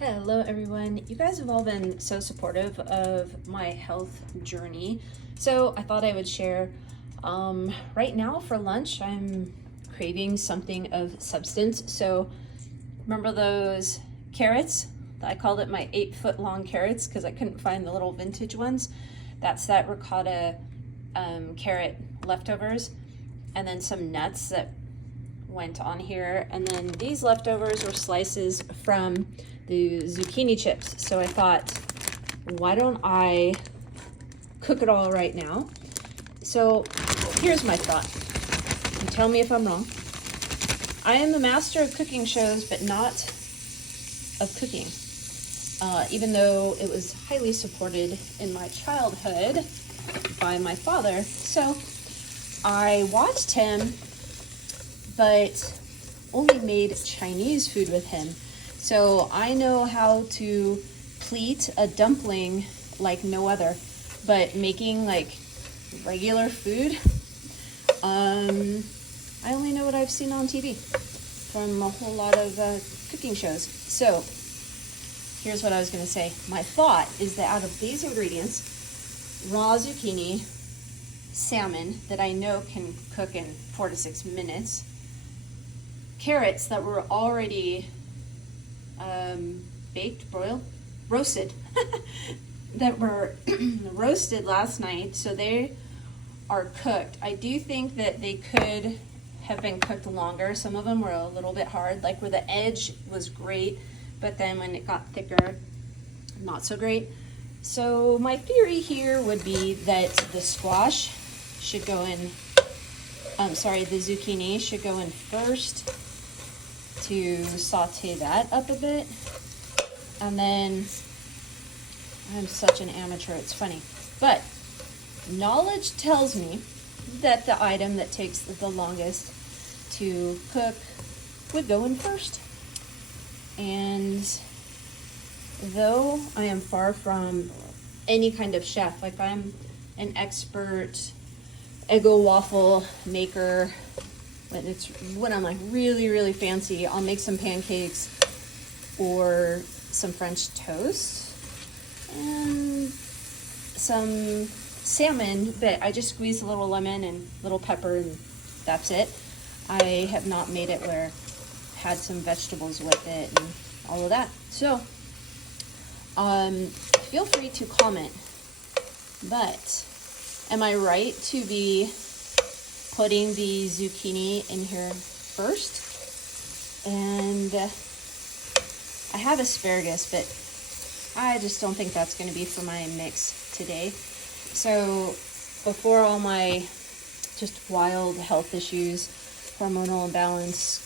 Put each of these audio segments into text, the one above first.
Hello everyone. You guys have all been so supportive of my health journey. So I thought I would share. Right now for lunch, I'm craving something of substance. So remember those carrots? I called it my 8-foot long carrots because I couldn't find the little vintage ones. That's that ricotta carrot leftovers. And then some nuts that went on here. And then these leftovers were slices from the zucchini chips. So I thought, why don't I cook it all right now? So here's my thought. You tell me if I'm wrong. I am the master of cooking shows, but not of cooking. Even though it was highly supported in my childhood by my father. So I watched him, but only made Chinese food with him. So I know how to pleat a dumpling like no other, but making like regular food, I only know what I've seen on TV from a whole lot of cooking shows. So here's what I was gonna say. My thought is that out of these ingredients, raw zucchini, salmon that I know can cook in 4 to 6 minutes, carrots that were already baked, broiled, roasted, that were roasted last night, so they are cooked. I do think that they could have been cooked longer. Some of them were a little bit hard, like where the edge was great, but then when it got thicker, not so great. So my theory here would be that the squash should go in, the zucchini should go in first to saute that up a bit. And then, I'm such an amateur, it's funny. But knowledge tells me that the item that takes the longest to cook would go in first. And though I am far from any kind of chef, like I'm an expert Eggo waffle maker, but it's when I'm like really fancy, I'll make some pancakes or some French toast and some salmon, but I just squeeze a little lemon and little pepper and that's it. I have not made it where I had some vegetables with it and all of that. So feel free to comment, but am I right to be putting the zucchini in here first? And I have asparagus, but I just don't think that's going to be for my mix today. So before all my just wild health issues, hormonal imbalance,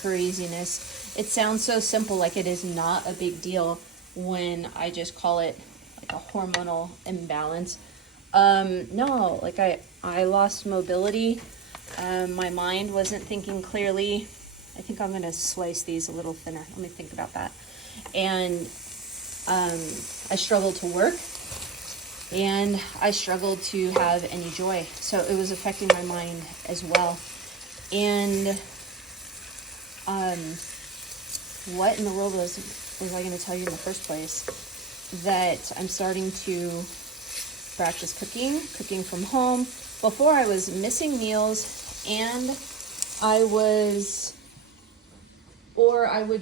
craziness, it sounds so simple, like it is not a big deal when I just call it like a hormonal imbalance. No, like I lost mobility. My mind wasn't thinking clearly. I think I'm gonna slice these a little thinner. Let me think about that. And I struggled to work and I struggled to have any joy. So it was affecting my mind as well. And what in the world was I gonna tell you in the first place? That I'm starting to practice cooking from home. Before I was missing meals and I would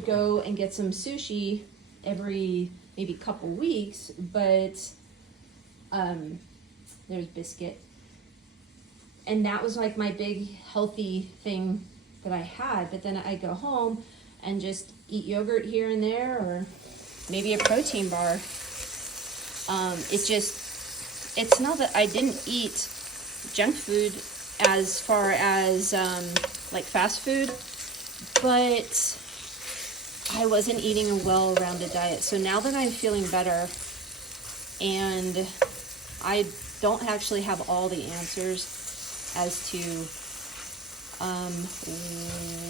go and get some sushi every maybe couple weeks, but there's biscuit. And that was like my big healthy thing that I had, but then I go home and just eat yogurt here and there or maybe a protein bar. It's not that I didn't eat junk food as far as like fast food, but I wasn't eating a well-rounded diet. So now that I'm feeling better and I don't actually have all the answers as to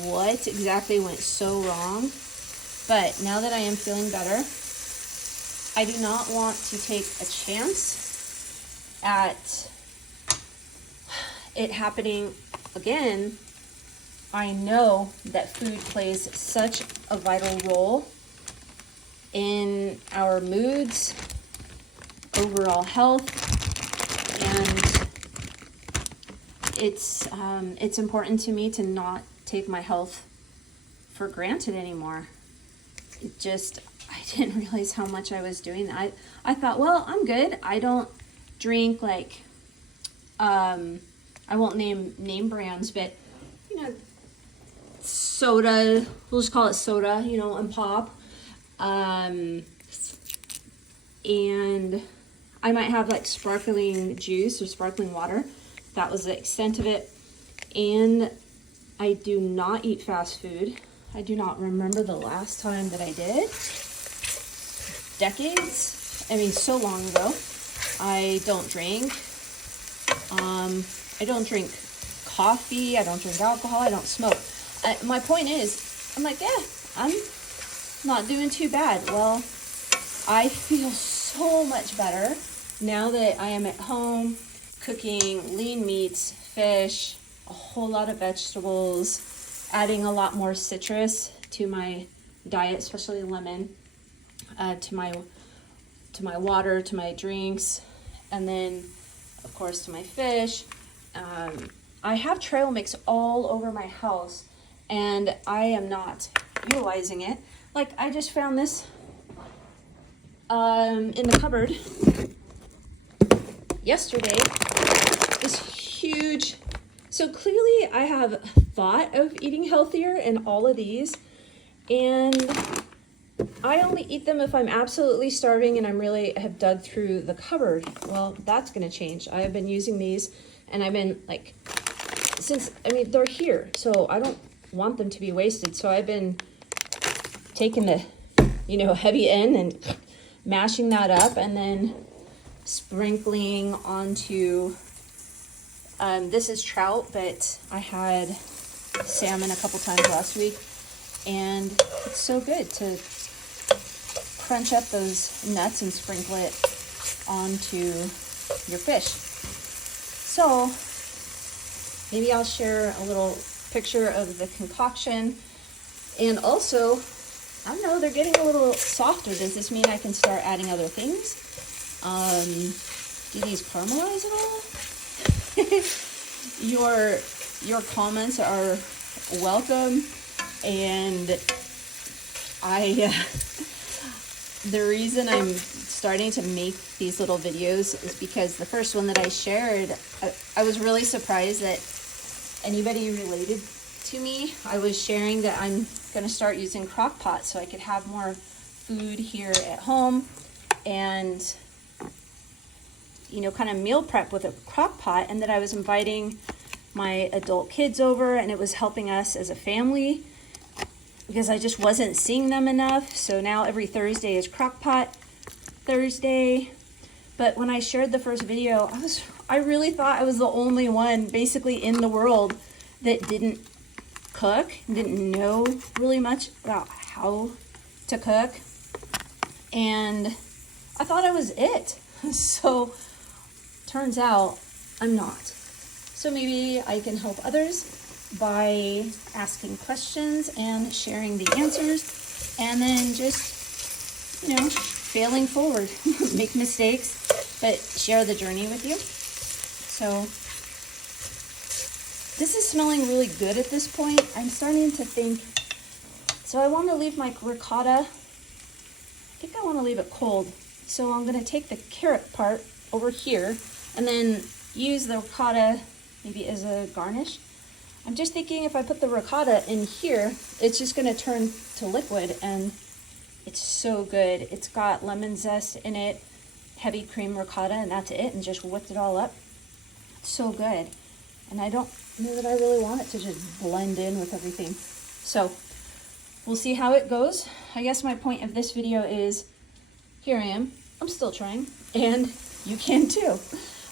what exactly went so wrong, but now that I am feeling better, I do not want to take a chance at it happening again. I know that food plays such a vital role in our moods, overall health, and it's important to me to not take my health for granted anymore. I didn't realize how much I was doing that. I thought, well, I'm good. I don't drink like, I won't name brands, but, you know, soda, we'll just call it soda, you know, and pop. And I might have like sparkling juice or sparkling water. That was the extent of it. And I do not eat fast food. I do not remember the last time that I did. Decades. I mean, so long ago. I don't drink. I don't drink coffee. I don't drink alcohol. I don't smoke. My point is, I'm like, yeah, I'm not doing too bad. Well, I feel so much better now that I am at home cooking lean meats, fish, a whole lot of vegetables, adding a lot more citrus to my diet, especially lemon, to my water, to my drinks, and then of course to my fish. I have trail mix all over my house and I am not utilizing it. Like, I just found this in the cupboard yesterday, this huge. So clearly I have thought of eating healthier in all of these, and I only eat them if I'm absolutely starving and I'm really have dug through the cupboard. Well, that's going to change. I have been using these and I've been like, they're here, so I don't want them to be wasted. So I've been taking the, heavy end and mashing that up and then sprinkling onto, this is trout, but I had salmon a couple times last week, and it's so good to crunch up those nuts and sprinkle it onto your fish. So maybe I'll share a little picture of the concoction. And also, I don't know, they're getting a little softer. Does this mean I can start adding other things? Do these caramelize at all? Your comments are welcome, and the reason I'm starting to make these little videos is because the first one that I shared, I was really surprised that anybody related to me. I was sharing that I'm going to start using crock pot so I could have more food here at home and, kind of meal prep with a crock pot, and that I was inviting my adult kids over, and it was helping us as a family because I just wasn't seeing them enough. So now every Thursday is crock pot Thursday. But when I shared the first video, I really thought I was the only one basically in the world that didn't cook, didn't know really much about how to cook, and I thought I was it. So turns out I'm not. So maybe I can help others by asking questions and sharing the answers, and then just, failing forward, make mistakes, but share the journey with you. So this is smelling really good at this point. I'm starting to think, so I want to leave my ricotta, I think I want to leave it cold. So I'm going to take the carrot part over here and then use the ricotta maybe as a garnish. I'm just thinking if I put the ricotta in here, it's just going to turn to liquid, and it's so good. It's got lemon zest in it, heavy cream ricotta, and that's it, and just whipped it all up. It's so good. And I don't know that I really want it to just blend in with everything. So we'll see how it goes. I guess my point of this video is, here I am. I'm still trying, and you can too.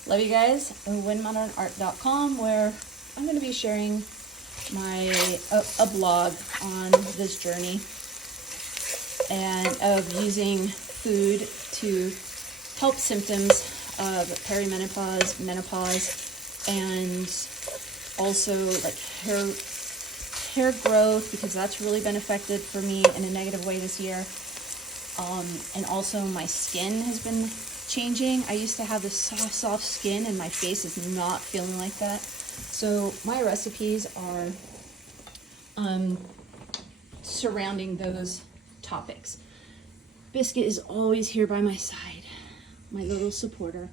Love you guys. winmodernart.com, where I'm going to be sharing a blog on this journey and of using food to help symptoms of perimenopause, menopause, and also like hair growth, because that's really been affected for me in a negative way this year. And also my skin has been changing. I used to have this soft skin, and my face is not feeling like that. So my recipes are surrounding those topics. Biscuit is always here by my side, my little supporter,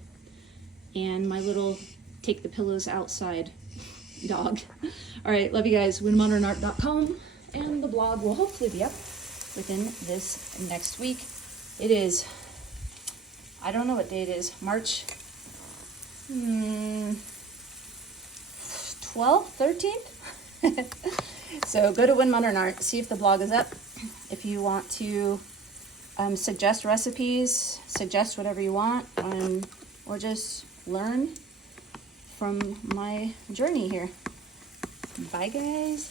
and my little take the pillows outside dog. All right, love you guys. winmodernart.com, and the blog will hopefully be up within this next week. It is, I don't know what day it is, March 12th, 13th? So go to Win Modern Art, see if the blog is up. If you want to suggest recipes, suggest whatever you want, or just learn from my journey here. Bye, guys.